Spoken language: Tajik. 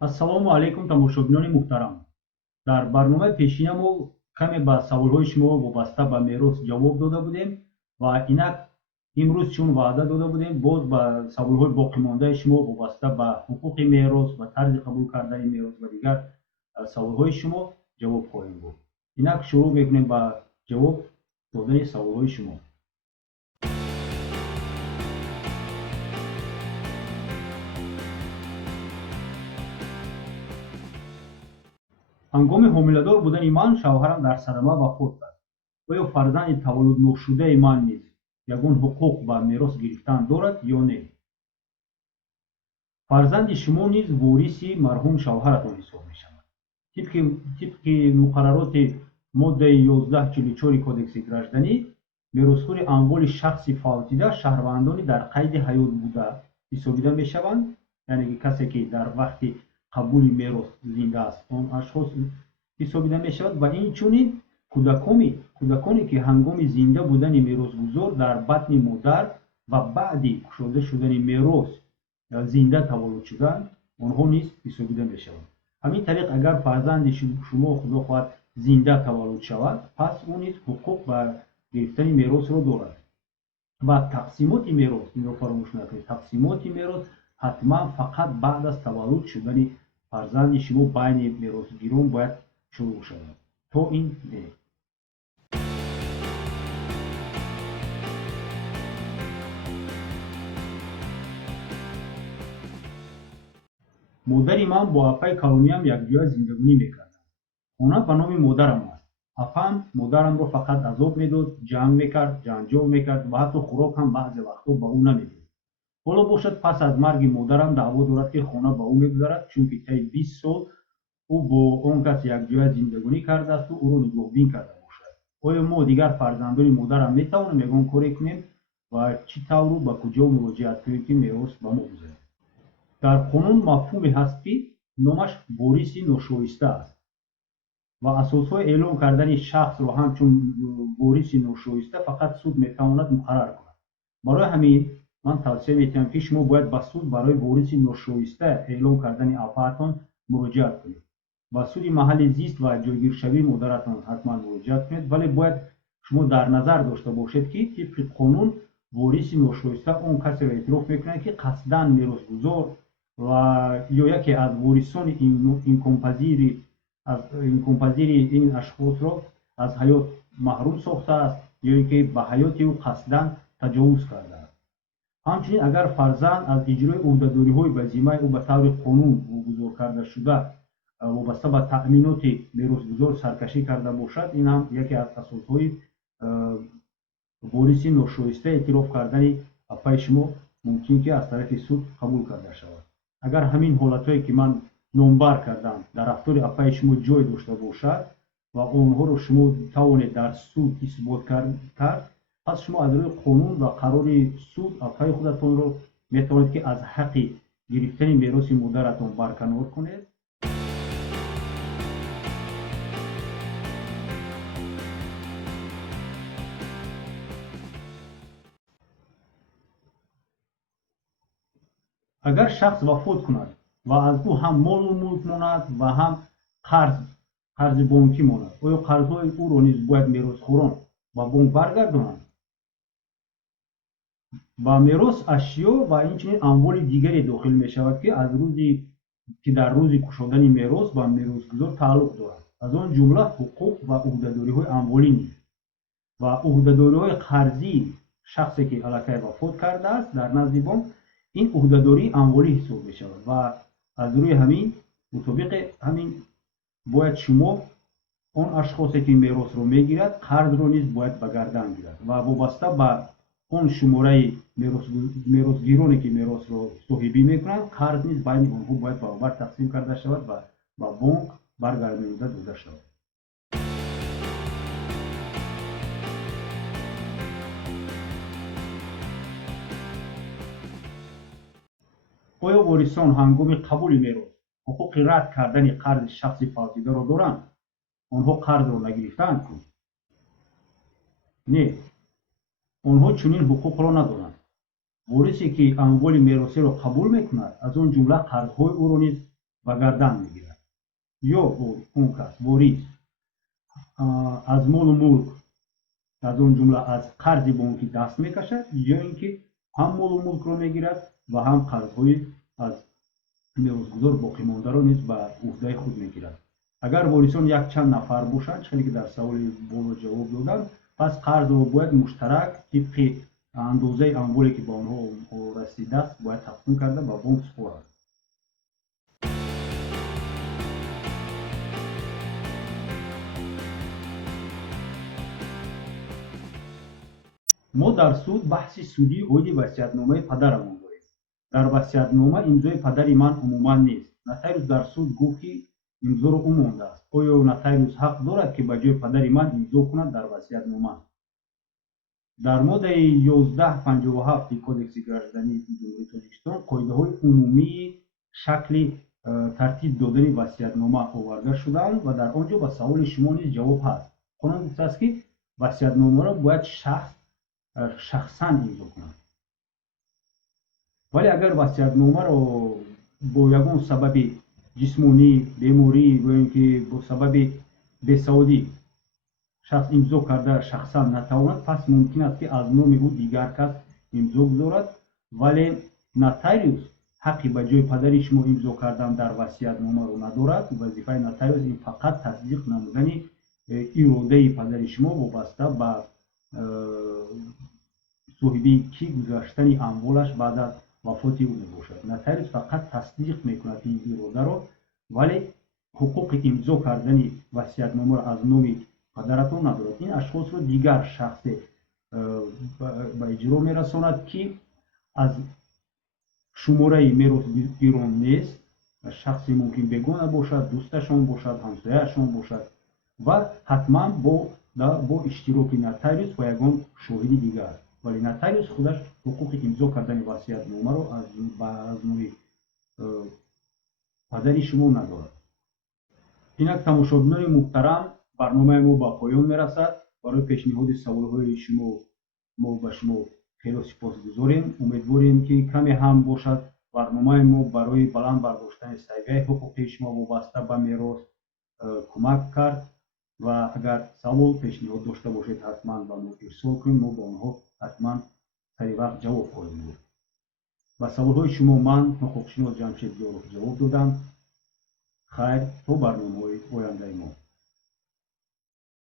ассалому алайкум тамошобинони муҳтарам. Дар барномаи пешина мо каме ба саволҳои шумо вобаста ба мерос ҷавоб дода будем ва инак имрӯз чун ваъда дода будем, боз ба саволҳои боқимондаи шумо вобаста ба ҳуқуқи мерос ва тарзи қабул кардани мерос ва дигар саволҳои шумо ҷавоб хоҳем буд. Инак шурӯъ мекунем ба ҷавоб додани саволҳои шумо. ҳангоми ҳомиладор будани ман шавҳарам дар садама вафот кард. оё фарзанди таваллудношудаи ман низ ягон ҳуқуқ ба мерос гирифтан дорад ё не? фарзанди шумо низ вориси марҳум шавҳаратон ҳисоб мешавад. тибқи муқаррароти моддаи 1144 кодекси гражданӣ, меросхӯри амволи шахси фавтида шаҳрвандони дар қайди ҳаёт буда ҳисобида мешаванд, яъне ки касе ки дар вақти қабули мерос зинда аст, он ашхос ҳисобида мешавад ва инчунин кӯдаконе ки ҳангоми зинда будани меросгузор дар батни модар ва баъди кушода шудани мерос зинда таваллуд шуданд, онҳо низ ҳисобида мешаванд. ҳамин тариқ агар фарзанди шумо худо хоҳад зинда таваллуд шавад, пас ӯ низ ҳуқуқ ба гирифтани меросро дорад. ва тақсимоти мерос, инро фаромӯш накунед, тақсимоти мерос ҳатман фақат баъд аз таваллуд шудани фарзанди шумо байни меросгирон бояд шурӯъ шавад. то ин не. модари ман бо апаи калониам якҷоя зиндагонӣ мекарданд. хона ба номи модарам аст. апам модарамро фақат азоб медод, ҷанг мекард, ҷанҷол мекард ва ҳатто хӯрок ҳам баъзе вақтҳо ба ӯ намедод. ҳоло бошад, пас аз марги модарам даъво дорад ки хона ба ӯ мегузарад, чунки таи 20 сол ӯ бо он кас якҷоя зиндагонӣ кардааст ӯро нигоҳбин карда бошад. оё мо дигар фарзандони модарам метавонем ягон коре кунем ва чӣ тавру ба куҷо муроҷиат кунем ки мерос ба мо гузарад? дар қонун мафҳуме ҳаст ки номаш вориси ношоиста аст ва асосҳои эълон кардани шахсро ҳамчун вориси ношоиста фақат суд метавонад муқаррар кунад. барои ҳамин ман тавсия метиҳам ки шумо бояд ба суд барои вориси ношоиста эълон кардани апаатон муроҷиат кунед. ба суди маҳалли зист ва ҷойгиршавии модаратон ҳатман муроҷиат кунед, вале бояд шумо дар назар дошта бошед ки тибқи қонун вориси ношоиста он касеро эътироф мекунад ки қасдан меросгузор ва ё яке аз ворисони имконпазири ин ашхосро аз ҳаёт маҳрум сохтааст ё ин ки ба ҳаёти ӯ қасдан таҷовуз кардааст. ҳамчунин агар фарзанд аз иҷрои ӯҳдадориҳои ба зиммаи ӯ ба таври қонун вогузор карда шуда вобаста ба таъминоти меросгузор саркашӣ карда бошад, ин ҳам яке аз асосҳои вориси ношоиста эътироф кардани апаи шумо мумкин ки аз тарафи суд қабул карда шавад. агар ҳамин ҳолатҳое ки ман номбар кардам дар рафтори апаи шумо ҷой дошта бошад ва онҳоро шумо тавонед дар суд исбот кард, пас шумо аз рӯи қонун ва қарори суд апаи худатонро метавонед ки аз ҳаққи гирифтани мероси модаратон барканор кунед. агар шахс вафот кунад ва аз ӯ ҳам молу мулк монад ва ҳам қарзи бонкӣ монад, оё қарзҳои ӯро низ бояд меросхӯрон ба бонк баргардонанд? ба мерос ашё ва инчунин амволи дигаре дохил мешавад ки дар рӯзи кушодани мерос ба меросгузор тааллуқ дорад, аз он ҷумла ҳуқуқ ва ӯҳдадориҳои амволӣ низ ва ӯҳдадориҳои қарзии шахсе ки аллакай вафот кардааст дар назди бонк. ин ӯҳдадории амволӣ ҳисоб мешавад ва аз рӯи ҳамин мутобиқи ҳамин бояд шумо он ашхосе ки меросро мегирад қарзро низ бояд ба гардан гирад ва вобаста ба он шумораи меросгироне ки меросро соҳибӣ мекунанд, қарз низ байни онҳо бояд баробар тақсим карда шавад ва ба бонк баргардонида дода шавад. оё ворисон ҳангоми қабули мерос ҳуқуқи рад кардани қарзи шахси фавтидаро доранд? онҳо қарзро нагирифтаанд ку? Не, онҳо чунин ҳуқуқро надоранд. ворисе ки амволи меросиро қабул мекунад, аз он ҷумла қарзҳои ӯро низ ба гардан мегирад, ё он кас ворис аз молу мулк, аз он ҷумла аз қарзи бонкӣ даст мекашад, ё ин ки ҳам молу мулкро мегирад ва ҳам қарзҳои аз меросгузор боқимондаро низ ба уҳдаи худ мегирад. агар ворисон якчанд нафар бошанд, чизе ки дар саволи боло ҷавоб додам, пас қарзро бояд муштарак тибқи андозаи амволе ки ба онҳо расидааст бояд тақсим карда ба бонк супорад. мо дар суд баҳси судии оиди васиятномаи падарамон дорем. дар васиятнома имзои падари ман умуман нест. Нотариус дар суд гуфт ки имзоро ӯ мондааст. оё нотариус ҳақ дорад ки ба ҷои падари ман имзо кунад дар васиятнома? дар моддаи 1157 кодекси граждании ҷумҳурии Тоҷикистон қоидаҳои умумии шакли тартиб додани васиятнома оварда шудаанд ва дар он ҷо ба саволи шумо низ ҷавоб ҳаст. қонун гуфтааст ки васиятномаро бояд шахсан имзо кунад. вале агар васиятномаро бо ягон сабаби ҷисмонӣ, беморӣ ё ин ки бо сабаби бесаводӣ шахс имзо карда шахсан натавонад, пас мумкин аст ки аз номи ӯ дигар кас имзо гузорад, вале нотариус ҳаққи ба ҷои падари шумо имзо кардан дар васиятномаро надорад. вазифаи нотариус ин фақат тасдиқ намудани иродаи падари шумо вобаста ба соҳиби ки гузаштани амволаш баъд аз вафоти ӯ мебошад. нотариус фақат тасдиқ мекунад ин иродаро, вале ҳуқуқи имзо кардани васиятномаро аз номи падаратон надорад. ин ашхосро дигар шахсе ба иҷро мерасонад ки аз шумораи меросгирон нест. шахсе мумкин бегона бошад, дӯсташон бошад, ҳамсояшон бошад ва ҳатман бо иштироки нотариус ва ягон шоҳиди дигар. вале нотариус худаш ҳуқуқи имзо кардани васиятномаро аз номи падари шумо надорад. инак тамошобинони муҳтарам, барномаи мо ба поён мерасад. барои пешниҳоди саволҳои шумо мо ба шумо хело сипосгузорем. умедворем ки каме ҳам бошад барномаи мо барои баланд бардоштани савияи ҳуқуқи шумо вобаста ба мерос кӯмак кард ва агар савол пешниҳод дошта бошед, ҳатман ба мо ирсол кунед. мо ба онҳо ҳатман сари вақт ҷавоб хоҳем дод. ба саволҳои шумо ман ҳуқуқшинос Ҷамшед Ёров ҷавоб додам. хайр, то барномаҳои ояндаи мо.